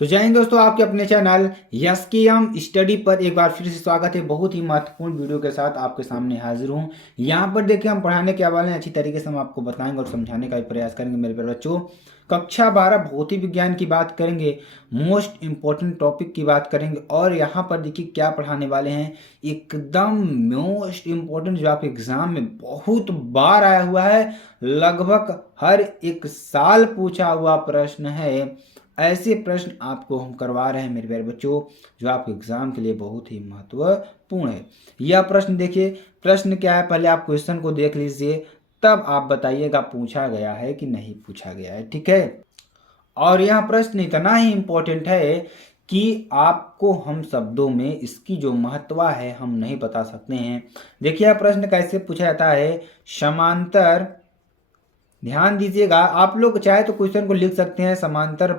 तो जय हिंद दोस्तों, आपके अपने चैनल एसकेएम स्टडी पर एक बार फिर से स्वागत है। बहुत ही महत्वपूर्ण वीडियो के साथ आपके सामने हाजिर हूं। यहाँ पर देखिए हम पढ़ाने के वाले हैं, अच्छी तरीके से हम आपको बताएंगे और समझाने का भी प्रयास करेंगे। मेरे प्यारे बच्चों, कक्षा 12 भौतिक विज्ञान की बात करेंगे, मोस्ट इम्पोर्टेंट टॉपिक की बात करेंगे। और यहाँ पर देखिए क्या पढ़ाने वाले हैं, एकदम मोस्ट इम्पोर्टेंट जो आपके एग्जाम में बहुत बार आया हुआ है, लगभग हर एक साल पूछा हुआ प्रश्न है। ऐसे प्रश्न आपको हम करवा रहे हैं मेरे प्यारे बच्चों, जो आपके एग्जाम के लिए बहुत ही महत्वपूर्ण है। यह प्रश्न देखिए, प्रश्न क्या है, पहले आप क्वेश्चन को देख लीजिए, तब आप बताइएगा पूछा गया है कि नहीं पूछा गया है, ठीक है। और यह प्रश्न इतना ही इम्पोर्टेंट है कि आपको हम शब्दों में इसकी जो महत्व है हम नहीं बता सकते हैं। देखिए यह प्रश्न कैसे पूछा जाता है, समांतर, ध्यान दीजिएगा, आप लोग चाहे तो क्वेश्चन को लिख सकते हैं, समांतर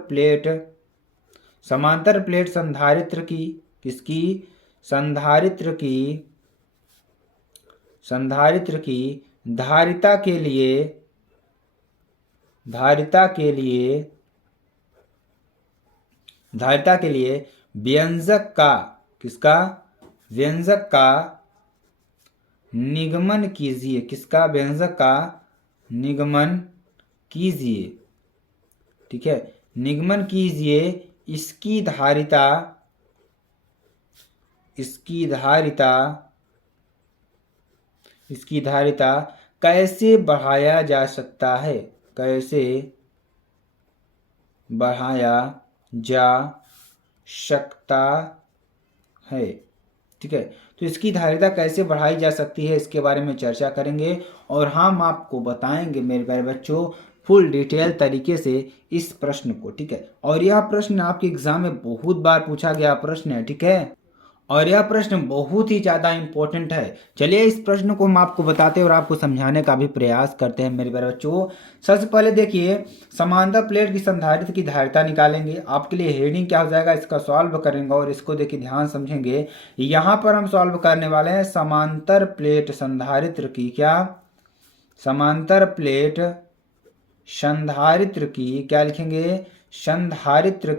प्लेट संधारित्र की, किसकी, संधारित्र की धारिता के लिए व्यंजक का, किसका, व्यंजक का निगमन कीजिए, किसका, व्यंजक का निगमन कीजिए, ठीक है, निगमन कीजिए। इसकी धारिता कैसे बढ़ाया जा सकता है, कैसे बढ़ाया जा सकता है, ठीक है। तो इसकी धारिता कैसे बढ़ाई जा सकती है, इसके बारे में चर्चा करेंगे और हम आपको बताएंगे मेरे प्यारे बच्चों फुल डिटेल तरीके से इस प्रश्न को, ठीक है। और यह प्रश्न आपके एग्जाम में बहुत बार पूछा गया प्रश्न है, ठीक है, और यह प्रश्न बहुत ही ज़्यादा इम्पोर्टेंट है। चलिए इस प्रश्न को हम आपको बताते हैं और आपको समझाने का भी प्रयास करते हैं मेरे प्यारे बच्चों। सबसे पहले देखिए, समांतर प्लेट की संधारित्र की धारिता निकालेंगे। आपके लिए हेडिंग क्या हो जाएगा, इसका सॉल्व करेंगे और इसको देखिए ध्यान समझेंगे। यहाँ पर हम सॉल्व करने वाले हैं समांतर प्लेट संधारित्र की, क्या, समांतर प्लेट संधारित्र की, क्या लिखेंगे, संधारित्र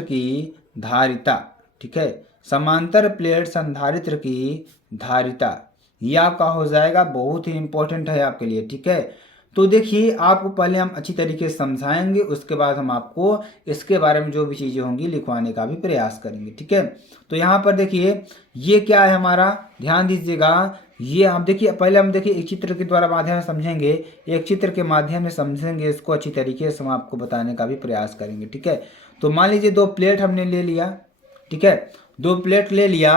की धारिता, ठीक है, समांतर प्लेट संधारित्र की धारिता, ये आपका हो जाएगा, बहुत ही इंपॉर्टेंट है आपके लिए, ठीक है। तो देखिए आपको पहले हम अच्छी तरीके से समझाएंगे, उसके बाद हम आपको इसके बारे में जो भी चीज़ें होंगी लिखवाने का भी प्रयास करेंगे, ठीक है। तो यहाँ पर देखिए ये क्या है हमारा, ध्यान दीजिएगा, ये हम देखिए, पहले हम देखिए एक चित्र के द्वारा माध्यम से समझेंगे, एक चित्र के माध्यम से समझेंगे, इसको अच्छी तरीके से हम आपको बताने का भी प्रयास करेंगे, ठीक है। तो मान लीजिए दो प्लेट हमने ले लिया, ठीक है, दो प्लेट ले लिया।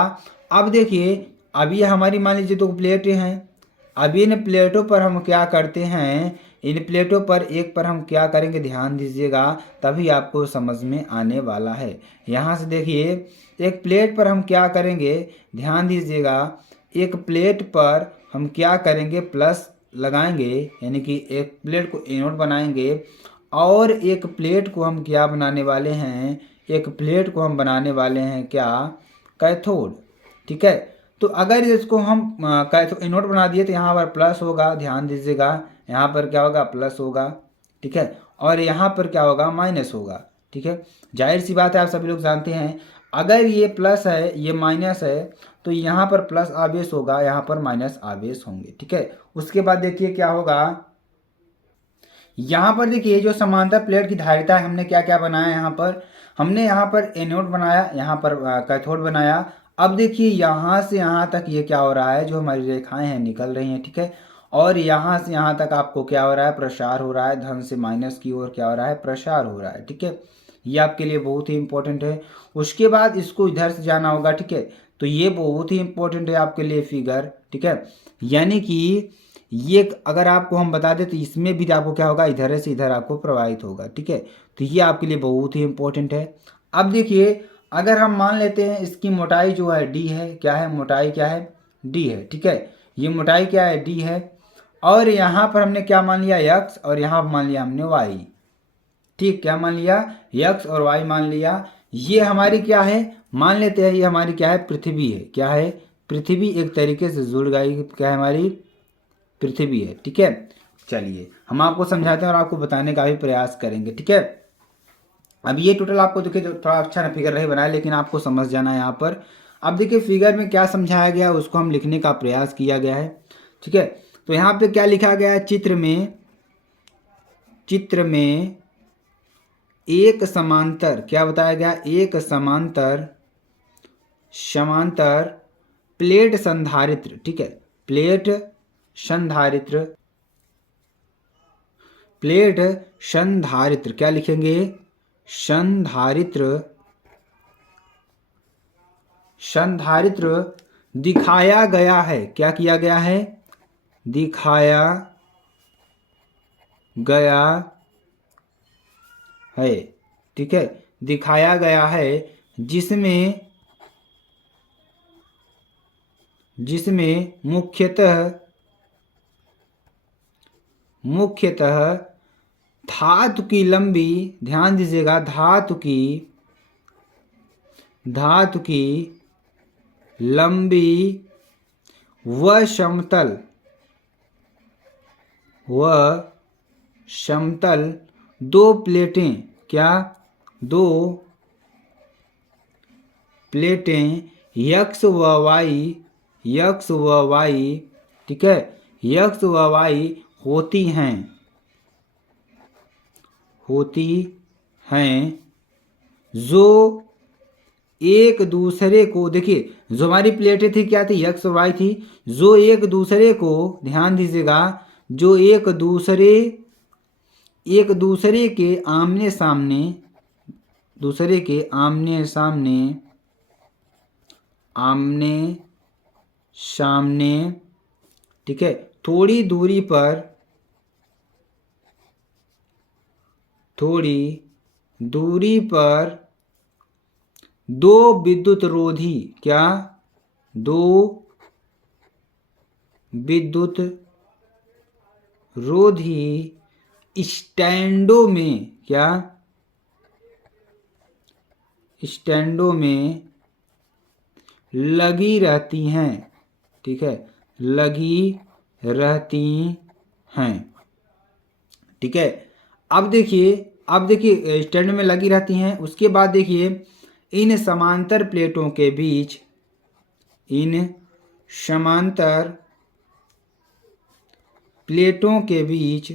अब देखिए अब ये हमारी मान लीजिए दो प्लेटें हैं। अब इन प्लेटों पर हम क्या करते हैं, इन प्लेटों पर एक पर हम क्या करेंगे, ध्यान दीजिएगा, तभी आपको समझ में आने वाला है। यहाँ से देखिए एक प्लेट पर हम क्या करेंगे, ध्यान दीजिएगा, एक प्लेट पर हम क्या करेंगे, प्लस लगाएंगे, यानी कि एक प्लेट को एनोड बनाएंगे और एक प्लेट को हम क्या बनाने वाले हैं, एक प्लेट को हम बनाने वाले हैं क्या, कैथोड, ठीक है। तो अगर इसको हम कैथोड एनोड बना दिए तो यहाँ पर प्लस होगा, ध्यान दीजिएगा, यहाँ पर क्या होगा, प्लस होगा, ठीक है, और यहाँ पर क्या होगा, माइनस होगा, ठीक है। जाहिर सी बात है, आप सभी लोग जानते हैं, अगर ये प्लस है ये माइनस है तो यहाँ पर प्लस आवेश होगा, यहाँ पर माइनस आवेश होंगे, ठीक है। उसके बाद देखिए क्या होगा, यहाँ पर देखिए जो समांतर प्लेट की धारिता है, हमने क्या क्या बनाया, यहाँ पर एनोड बनाया, यहाँ पर कैथोड बनाया। अब देखिए यहाँ से यहाँ तक ये क्या हो रहा है, जो हमारी रेखाएं हैं निकल रही हैं, ठीक है, और यहाँ से यहाँ तक आपको क्या हो रहा है, प्रसार हो रहा है, धन से माइनस की ओर क्या हो रहा है, प्रसार हो रहा है, ठीक है। ये आपके लिए बहुत ही इंपॉर्टेंट है। उसके बाद इसको इधर से जाना होगा, ठीक है, तो ये बहुत ही इंपॉर्टेंट है आपके लिए फिगर, ठीक है, यानी कि ये अगर आपको हम बता दें तो इसमें भी आपको क्या होगा, इधर से इधर आपको प्रवाहित होगा, ठीक है। तो ये आपके लिए बहुत ही इंपॉर्टेंट है। अब देखिए अगर हम मान लेते हैं इसकी मोटाई जो है डी है, क्या है, मोटाई क्या है, डी है, ठीक है, ये मोटाई क्या है, डी है, और यहाँ पर हमने क्या मान लिया, एक्स, और यहाँ पर मान लिया हमने वाई, ठीक, क्या मान लिया, एक्स और वाई मान लिया। ये हमारी क्या है, मान लेते हैं ये हमारी क्या है, पृथ्वी है, क्या है, पृथ्वी एक तरीके से जुड़ गई, क्या है, हमारी पृथ्वी है, ठीक है। चलिए हम आपको समझाते हैं और आपको बताने का भी प्रयास करेंगे, ठीक है। अब ये टोटल आपको देखिए जो थोड़ा अच्छा ना फिगर नहीं बनाया, लेकिन आपको समझ जाना है यहाँ पर। अब देखिए फिगर में क्या समझाया गया उसको हम लिखने का प्रयास किया गया है, ठीक है। तो यहाँ पे क्या लिखा गया है, चित्र में एक समांतर, क्या बताया गया, एक समांतर प्लेट संधारित्र, ठीक है, प्लेट संधारित्र क्या लिखेंगे, संधारित्र दिखाया गया है, क्या किया गया है, दिखाया गया है, ठीक है, दिखाया गया है, जिसमें मुख्यतः धातु की लंबी, ध्यान दीजिएगा, धातु की लंबी व समतल दो प्लेटें, क्या, दो प्लेटें यक्स व वाई, ठीक है, यक्स व वाई होती हैं जो एक दूसरे को, देखिए जो हमारी प्लेटें थी क्या थी, यक्स वाई थी, जो एक दूसरे को, ध्यान दीजिएगा, जो एक दूसरे के आमने सामने, ठीक है, थोड़ी दूरी पर दो विद्युत रोधी, क्या, दो विद्युत रोधी स्टैंडों में, क्या, स्टैंडों में लगी रहती हैं, ठीक है, लगी रहती हैं, ठीक है। अब देखिए स्टैंड में लगी रहती हैं। उसके बाद देखिए इन समांतर प्लेटों के बीच, इन समांतर प्लेटों के बीच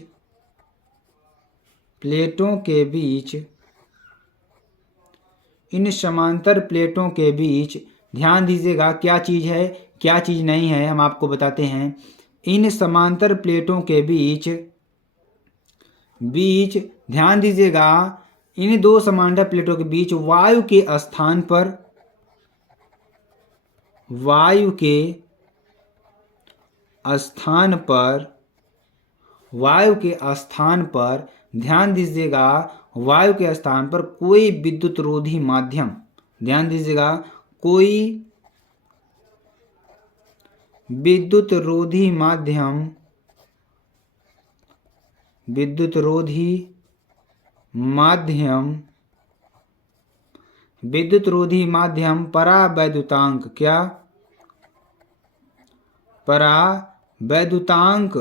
इन समांतर प्लेटों के बीच, ध्यान दीजिएगा क्या चीज़ है क्या चीज़ नहीं है, हम आपको बताते हैं। इन समांतर प्लेटों के बीच ध्यान दीजिएगा, इन दो समांतर प्लेटों के बीच वायु के स्थान पर ध्यान दीजिएगा, वायु के स्थान पर कोई विद्युत रोधी माध्यम, ध्यान दीजिएगा, कोई विद्युत रोधी माध्यम परावैद्युतांक, क्या, परावैद्युतांक,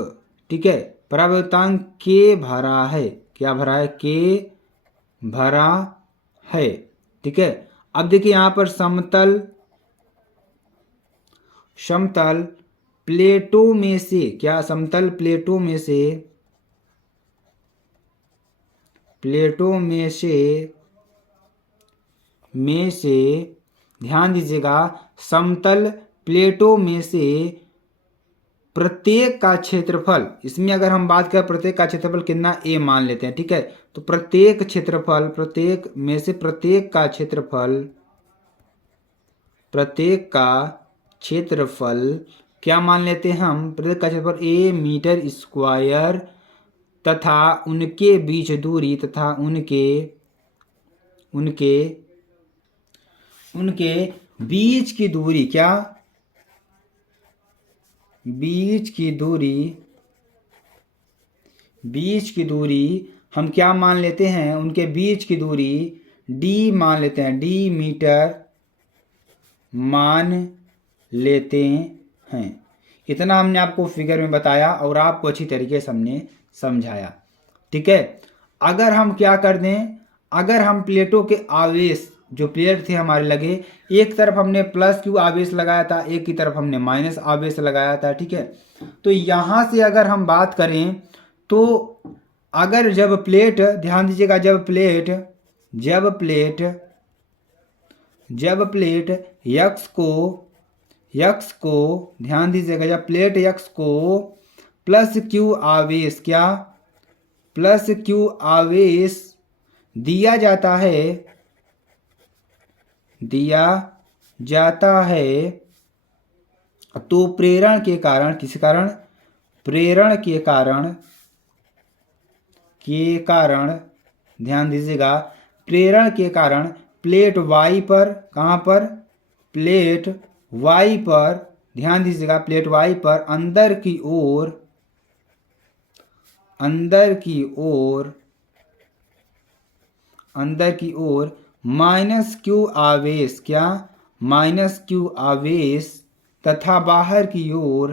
ठीक है, परावैद्युतांक के भरा है, क्या भरा है, के भरा है, ठीक है। अब देखिए यहाँ पर समतल प्लेटों में से, क्या, समतल प्लेटों में से ध्यान दीजिएगा, समतल प्लेटों में से प्रत्येक का क्षेत्रफल, इसमें अगर हम बात करें प्रत्येक का क्षेत्रफल कितना, ए मान लेते हैं, ठीक है। तो प्रत्येक में से प्रत्येक का क्षेत्रफल क्या मान लेते हैं हम, प्रत्येक का क्षेत्रफल ए मीटर स्क्वायर तथा उनके बीच दूरी तथा उनके बीच की दूरी, क्या, बीच की दूरी हम क्या मान लेते हैं, उनके बीच की दूरी डी मान लेते हैं, डी मीटर मान लेते हैं। इतना हमने आपको फिगर में बताया और आपको अच्छी तरीके से हमने समझाया। ठीक है, अगर हम क्या कर दें, अगर हम प्लेटों के आवेश जो प्लेट थे हमारे लगे, एक तरफ हमने प्लस क्यू आवेश लगाया था, एक की तरफ हमने माइनस आवेश लगाया था। ठीक है, तो यहाँ से अगर हम बात करें तो अगर जब प्लेट, ध्यान दीजिएगा, जब प्लेट यक्स को ध्यान दीजिएगा, जब प्लेट यक्स को प्लस क्यू आवेश, क्या प्लस क्यू आवेश दिया जाता है तो प्रेरण के कारण, किस कारण, प्रेरण के कारण ध्यान दीजिएगा, प्रेरण के कारण प्लेट वाई पर, कहाँ पर, प्लेट वाई पर, ध्यान दीजिएगा, प्लेट वाई पर अंदर की ओर माइनस क्यू आवेश, क्या माइनस क्यू आवेश तथा बाहर की ओर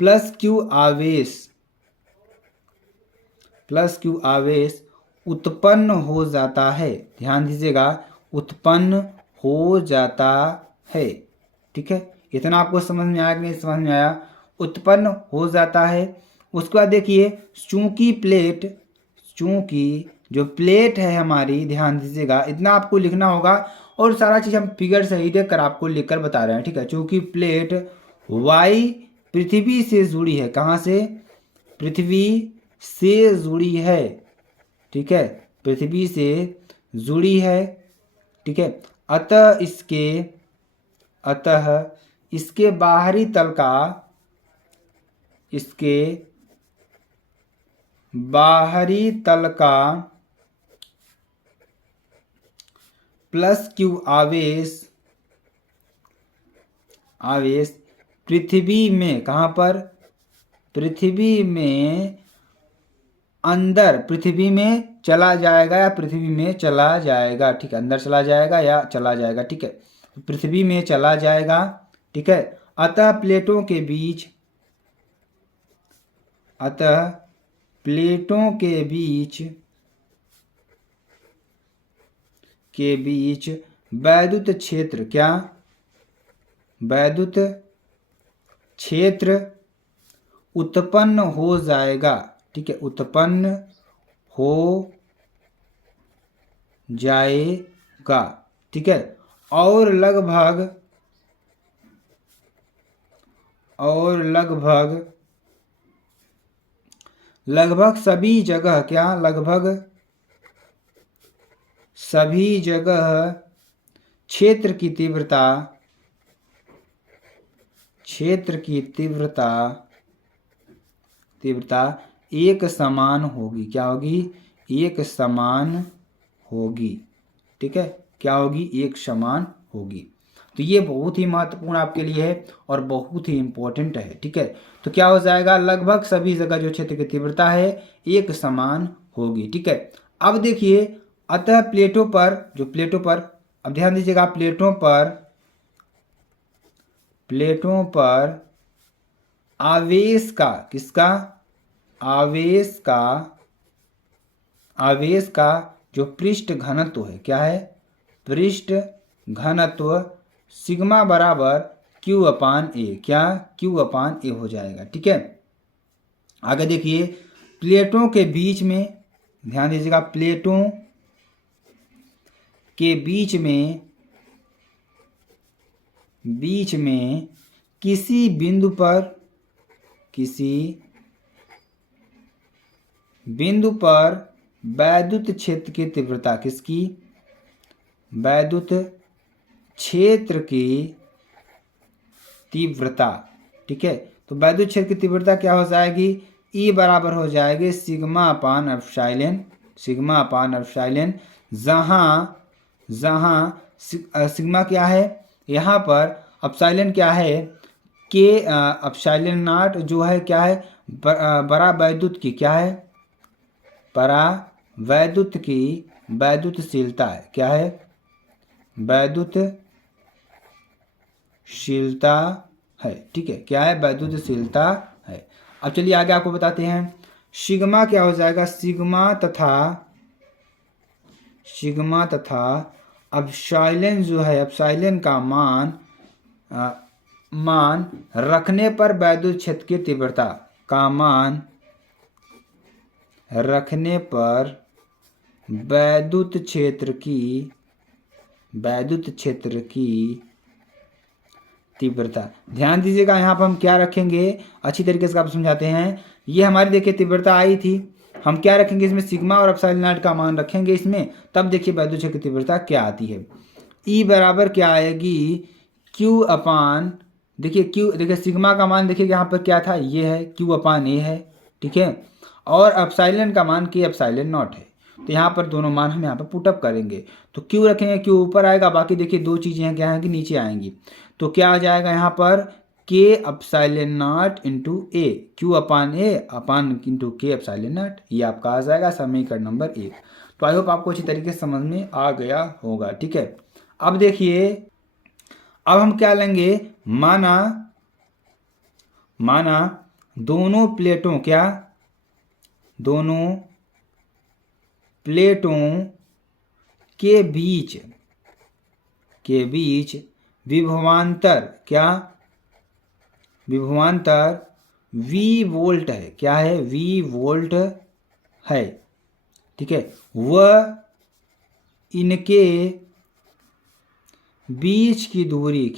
प्लस क्यू आवेश उत्पन्न हो जाता है। ध्यान दीजिएगा, उत्पन्न हो जाता है। ठीक है, इतना आपको समझ में आया कि नहीं समझ में आया? उत्पन्न हो जाता है। उसके बाद देखिए, चूंकि जो प्लेट है हमारी, ध्यान दीजिएगा, इतना आपको लिखना होगा और सारा चीज़ हम फिगर सही देख कर आपको लिखकर बता रहे हैं। ठीक है, चूंकि प्लेट वाई पृथ्वी से जुड़ी है, कहाँ से, पृथ्वी से जुड़ी है। ठीक है, पृथ्वी से जुड़ी है। ठीक है, अतः इसके बाहरी तल का प्लस क्यू आवेश पृथ्वी में, कहाँ पर, पृथ्वी में अंदर, पृथ्वी में चला जाएगा या पृथ्वी में चला जाएगा। ठीक है, अंदर चला जाएगा या चला जाएगा। ठीक है, पृथ्वी में चला जाएगा। ठीक है, अतः प्लेटों के बीच वैद्युत क्षेत्र, क्या वैद्युत क्षेत्र उत्पन्न हो जाएगा। ठीक है, उत्पन्न हो जाएगा। ठीक है, और लगभग सभी जगह, क्या लगभग सभी जगह क्षेत्र की तीव्रता एक समान होगी। क्या होगी, एक समान होगी। ठीक है, क्या होगी, एक समान होगी। तो ये बहुत ही महत्वपूर्ण आपके लिए है और बहुत ही इंपॉर्टेंट है। ठीक है, तो क्या हो जाएगा, लगभग सभी जगह जो क्षेत्र की तीव्रता है एक समान होगी। ठीक है, अब देखिए, अतः प्लेटों पर अब ध्यान दीजिएगा, प्लेटों पर आवेश का, किसका, आवेश का जो पृष्ठ घनत्व है, क्या है, पृष्ठ घनत्व सिग्मा बराबर क्यू अपान ए, क्या क्यू अपान ए हो जाएगा। ठीक है, आगे देखिए, प्लेटों के बीच में, ध्यान दीजिएगा, प्लेटों के बीच में किसी बिंदु पर वैद्युत क्षेत्र की तीव्रता, किसकी, वैद्युत क्षेत्र की तीव्रता। ठीक है, तो वैद्युत क्षेत्र की तीव्रता क्या हो जाएगी, ई बराबर हो जाएगी सिग्मा अपान एप्सिलॉन, जहाँ सिग्मा क्या है, यहाँ पर एप्सिलॉन क्या है, के एप्सिलॉन नॉट जो है क्या है, बड़ा वैद्युत की, क्या है, परा वैद्युत की वैद्युतशीलता है। क्या है, वैद्युतशीलता शीलता है। ठीक है, क्या है? वैद्युतशीलता है। अब चलिए आगे आपको बताते हैं सिग्मा क्या हो जाएगा। सिग्मा तथा एप्सिलॉन जो है, एप्सिलॉन का मान रखने पर वैद्युत क्षेत्र की तीव्रता का मान रखने पर वैद्युत क्षेत्र की तीव्रता। ध्यान दीजिएगा, यहाँ पर हम क्या रखेंगे, अच्छी तरीके से आप समझाते हैं। ये हमारी देखिए तीव्रता आई थी, हम क्या रखेंगे इसमें, सिग्मा और एप्सिलॉन नॉट का मान रखेंगे इसमें, तब देखिए वैद्युत क्षेत्र की तीव्रता क्या आती है। ई बराबर क्या आएगी, क्यू अपान, देखिए सिग्मा का मान देखिए यहाँ पर क्या था, ये है, क्यू अपान ए है। ठीक है, और एप्सिलॉन का मान के एप्सिलॉन नॉट है। तो यहाँ पर दोनों मान हम यहाँ पर पुटअप करेंगे, तो क्यू रखेंगे, क्यू ऊपर आएगा, बाकी देखिए दो चीज़ें हैं क्या आएंगी, नीचे आएंगी। तो क्या आ जाएगा यहाँ पर, के epsilon not into A, Q upon A upon into के एप्सिलॉन नॉट। ये आपका आ जाएगा समीकरण नंबर 1। तो आई होप आपको अच्छी तरीके से समझ में आ गया होगा। ठीक है, अब देखिए, अब हम क्या लेंगे, माना दोनों प्लेटों के बीच विभवांतर V वोल्ट है। क्या है? V वोल्ट है। ठीक है, वह इनके बीच की दूरी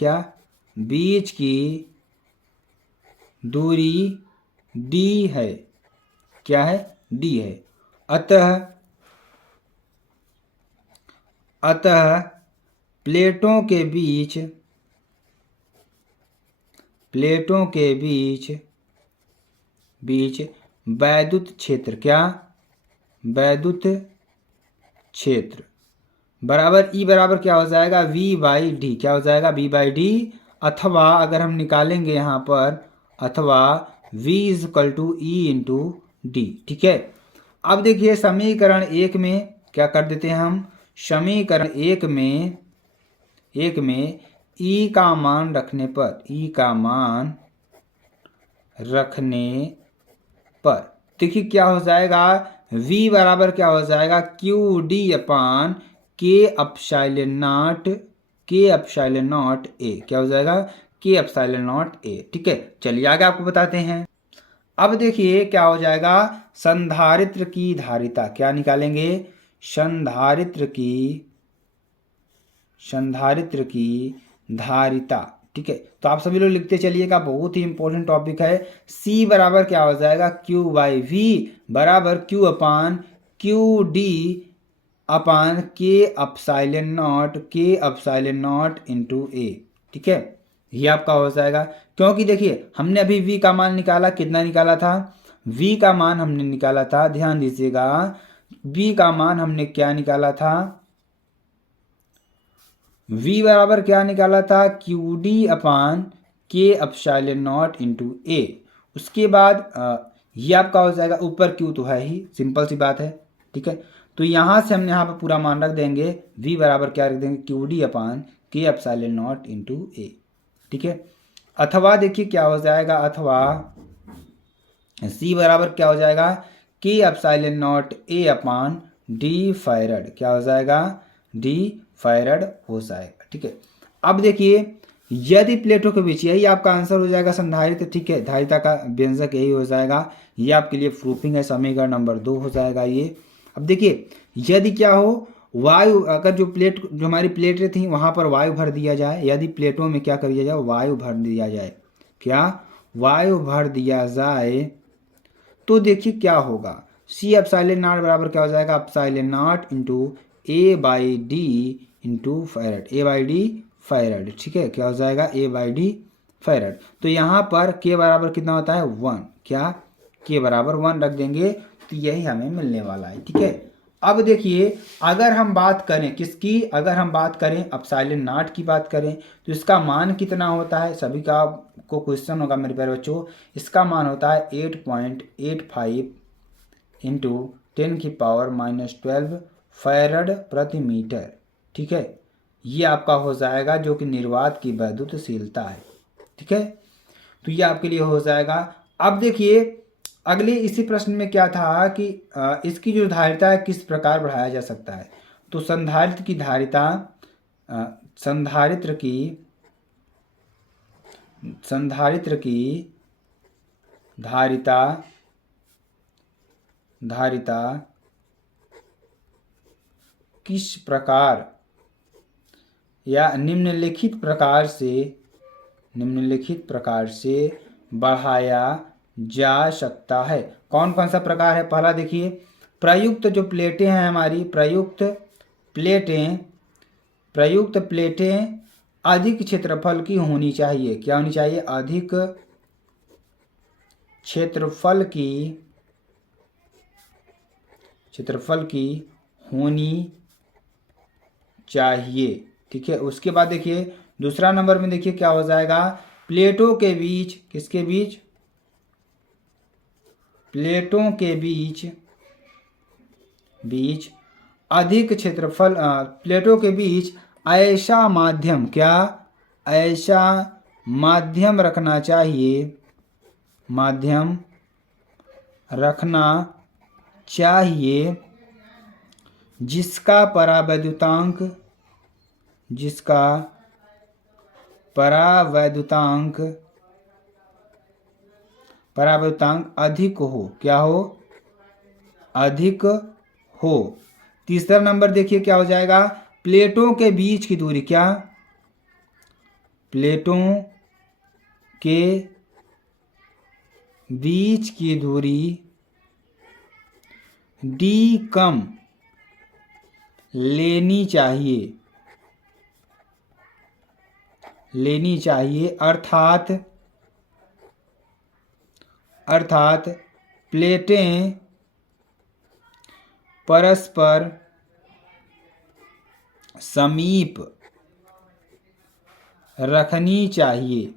D है। क्या है? D है। अतः प्लेटों के बीच वैद्युत क्षेत्र बराबर ई बराबर क्या हो जाएगा, V/D। क्या हो जाएगा, V/D, अथवा अगर हम निकालेंगे यहाँ पर, अथवा V = E/D। ठीक है, अब देखिए समीकरण 1 में क्या कर देते हैं हम, समीकरण 1 में E का मान रखने पर देखिए क्या हो जाएगा, V बराबर क्या हो जाएगा, QD अपान के एप्सिलॉन नॉट ए। क्या हो जाएगा, के एप्सिलॉन नॉट ए। ठीक है, चलिए आगे आपको बताते हैं। अब देखिए क्या हो जाएगा, संधारित्र की धारिता क्या निकालेंगे, संधारित्र की धारिता। ठीक है, तो आप सभी लोग लिखते चलिएगा, बहुत ही इंपॉर्टेंट टॉपिक है। C बराबर क्या हो जाएगा, Q/V बराबर Q अपान QD अपान के एप्सिलॉन नॉट इंटू ए। ठीक है, ये आपका हो जाएगा, क्योंकि देखिए हमने अभी V का मान निकाला, कितना निकाला था, V का मान हमने निकाला था, ध्यान दीजिएगा, V का मान हमने क्या निकाला था, V बराबर क्या निकाला था, QD अपान के एप्सिलॉन नॉट इंटू ए। उसके बाद ये आपका हो जाएगा, ऊपर Q तो है ही, सिंपल सी बात है। ठीक है, तो यहाँ से हमने यहाँ पर पूरा मान रख देंगे, V बराबर क्या रख देंगे, QD अपान के एप्सिलॉन नॉट इंटू ए। ठीक है, अथवा देखिए क्या हो जाएगा, अथवा C बराबर क्या हो जाएगा, के epsilon not a upon D farad. क्या हो जाएगा, D फैरड हो जाएगा। ठीक है, अब देखिए यदि प्लेटों के बीच, यही आपका आंसर हो जाएगा संधारित्र। ठीक है, धारिता का व्यंजक यही हो जाएगा, ये आपके लिए प्रूफिंग है, समीकरण नंबर 2 हो जाएगा ये। अब देखिए यदि क्या हो, वायु, अगर जो हमारी प्लेटें थी वहाँ पर वायु भर दिया जाए, यदि प्लेटों में क्या कर दिया जाए, वायु भर दिया जाए, क्या वायु भर दिया जाए, तो देखिए क्या होगा, C एप्सिलॉन नॉट बराबर क्या हो जाएगा, epsilon not into A/D into farad, A/D farad. ठीक है, क्या हो जाएगा, A/D फैरड। तो यहाँ पर K बराबर कितना होता है, 1। क्या, K बराबर 1 रख देंगे, तो यही हमें मिलने वाला है। ठीक है, अब देखिए अगर हम बात करें किसकी, अगर हम बात करें एप्सिलॉन नॉट की बात करें, तो इसका मान कितना होता है, सभी का को क्वेश्चन होगा मेरे प्यारे बच्चों। इसका मान होता है 8.85 इंटू 10⁻⁻12 फैरड प्रति मीटर। ठीक है, ये आपका हो जाएगा जो कि निर्वात की वैद्युतशीलता है। ठीक है, तो ये आपके लिए हो जाएगा। अब देखिए अगले इसी प्रश्न में क्या था कि इसकी जो धारिता है किस प्रकार बढ़ाया जा सकता है। तो संधारित्र की धारिता संधारित्र की धारिता किस प्रकार या निम्नलिखित प्रकार से बढ़ाया जा सकता है। कौन कौन सा प्रकार है। पहला देखिए, प्रयुक्त जो प्लेटें हैं हमारी, प्रयुक्त प्लेटें अधिक क्षेत्रफल की होनी चाहिए। क्या होनी चाहिए। अधिक क्षेत्रफल की होनी चाहिए। ठीक है, उसके बाद देखिए दूसरा नंबर में देखिए क्या हो जाएगा। प्लेटों के बीच, किसके बीच, प्लेटों के बीच अधिक क्षेत्रफल, प्लेटों के बीच ऐसा माध्यम, क्या ऐसा माध्यम रखना चाहिए जिसका परावैद्युतांक अधिक हो। क्या हो। अधिक हो। तीसरा नंबर देखिए क्या हो जाएगा। प्लेटों के बीच की दूरी, क्या प्लेटों के बीच की दूरी d कम लेनी चाहिए, अर्थात प्लेटें परस्पर समीप रखनी चाहिए।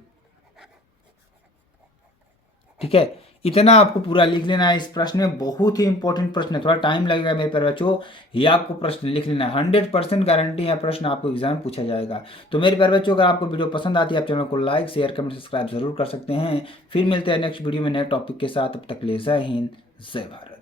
ठीक है, इतना आपको पूरा लिख लेना है इस प्रश्न में। बहुत ही इंपॉर्टेंट प्रश्न है, थोड़ा टाइम लगेगा मेरे प्यारे बच्चों, ये आपको प्रश्न लिख लेना है। 100% गारंटी है प्रश्न आपको एग्जाम में पूछा जाएगा। तो मेरे प्यारे बच्चों, अगर आपको वीडियो पसंद आती है आप चैनल को लाइक शेयर कमेंट सब्सक्राइब जरूर कर सकते हैं। फिर मिलते हैं नेक्स्ट वीडियो में नए टॉपिक के साथ। तब तक ले जय हिंद जय भारत।